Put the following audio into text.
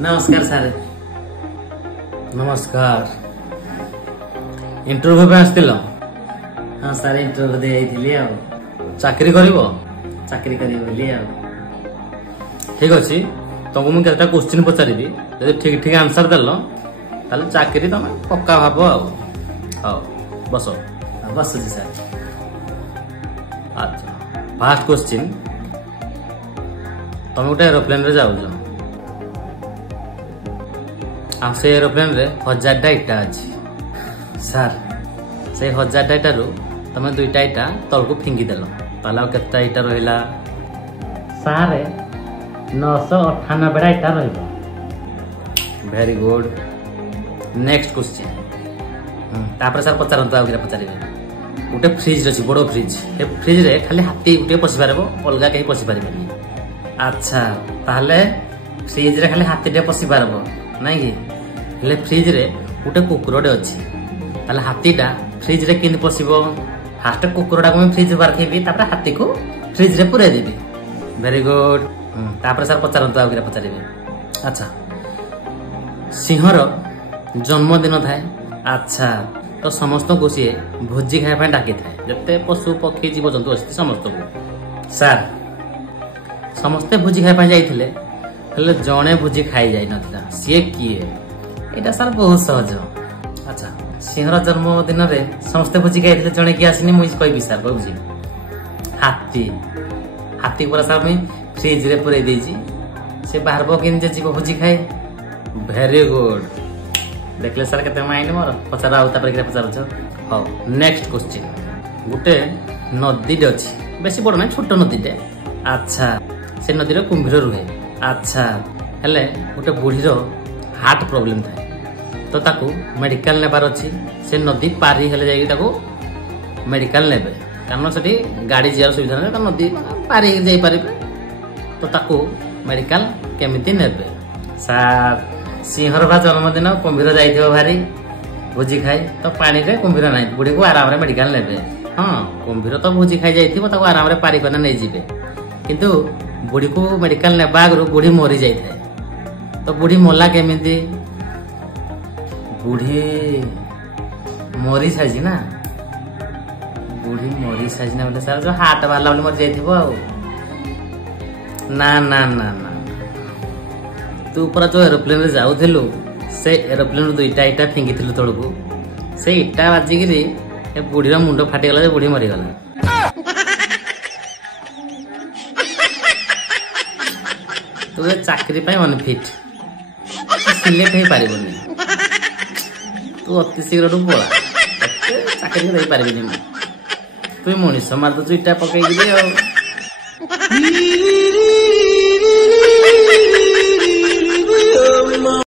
नमस्कार सर। नमस्कार। इंटरव्यू पे आसतिल? हाँ सर इंटरव्यू दे जाइथिली आ चाकरी करिवो चाकरी करिवो बोली आ ठीक अछि तुमको मु केटा क्वेश्चन पचारिबी जदि ठीक ठीक आंसर देलो ताले चाकरी तमे पक्का भाबो आ हां बसो बस जी सर। अच्छा फर्स्ट क्वेश्चन तुम गोटे एरोप्लेन रे जाउजो आ से एरोप्लेन रे 1000 टा इटा अछि सर से 1000 टा इटा रु तुम 2टा इटा तलको फिंगी देलो ताला केता इटा रहिला सारे 998 टा इटा रहिबो। Very good. नेक्स्ट क्वेश्चन तापर सर पचारंतु आ पचारिबे गोटे फ्रिज अछि बड़ो फ्रिज ए फ्रिज रे खाली हाथी गोटे पसी पारबो अलगा कहीं पसी पारिबेनी। अच्छा ताहले फ्रिज रे खाली हाथीटे पसी पारबो नाही कि ले फ्रिज रे गोटे कुकुरडे अछि ताले हाथीटा फ्रिज रे किन पसिबो फास्ट कुकुरडा को फ्रिज बारथेबी तापर हाथी को फ्रिज रे पुरे देबी। Very good. तापर सर पचारंतु आ पचारिबे अच्छा सिंहर जन्मदिन थाए अच्छा तो समस्त को सी भोजी खाया डाकी थाए जते पशु पक्षी जीव जंतु अच्छे समस्त को सर समस्ते भोजी खाया जाइथिले हेले जणे भोजी खाई जाई नथिला सी किए एटा सर बहुत सहज। अच्छा सिंहर जन्मदिन रे समस्ते भोजी खाइथिले जणे कि आसिनी मुई कहबी सर कहबी हाथी हाथी पूरा सर मुई फ्रिज रे पुरे देजी से बाहरबो किन जे जीव भोजी खाए। वेरी गुड देखले सर केते माइंड मोर पचारा आउ तापर के पचार छ। हां नेक्स्ट क्वेश्चन गुटे नदी दे अछि बेसी बड़ नै छोट नदी दे अच्छा से नदी रे कुंभीर रुहे अच्छा हेले गुटे बुढ़ी रो हार्ट प्रॉब्लम थाए तो ताकू मेडिकल नेबार अछि से नदी पारी हेले जाई ताकू मेडिकल नेबे कारण सेठी गाड़ी जियार सुविधा नै त नदी पारी जाई पारिबे तो ताकू मेडिकल केमिति नेबे। सर सिंहर बा जन्मदिन कुंभीर जाइथिबो भारी भोजी खाई तो पानी रे कुंभीर नाही बुढ़ी को आराम रे मेडिकल नेबे। हां कुंभीर तो भोजी खाई जाइथिबो ताको आराम रे पारी करना नै जिबे किंतु बुढ़ी को मेडिकल नेबा आगु बुढ़ी मरी जाई थाए तो बुढ़ी मोला केमिति बुढ़ी मरी साजी ना बुढ़ी मरी साजी ना बोले सर जो हार्ट वाला बोले मर जाइथिबो आ ना ना ना ना तू पूरा जो एरोप्लेन रे जाउथिलु से एरोप्लेन रो 2टा इटा फिंगी थिलु तळकु से इटा बाजी गिरी ए बुढ़ी रो मुंडो फाटी गला जे बुढ़ी मरी गला। तू ए चाकरी पाई अनफिट सिलेक्ट हे पारिबोनी तू अति शीघ्र डु पळा चाकरी दे पारिबोनी तू मनीष मार दु इटा पकई गिरी आ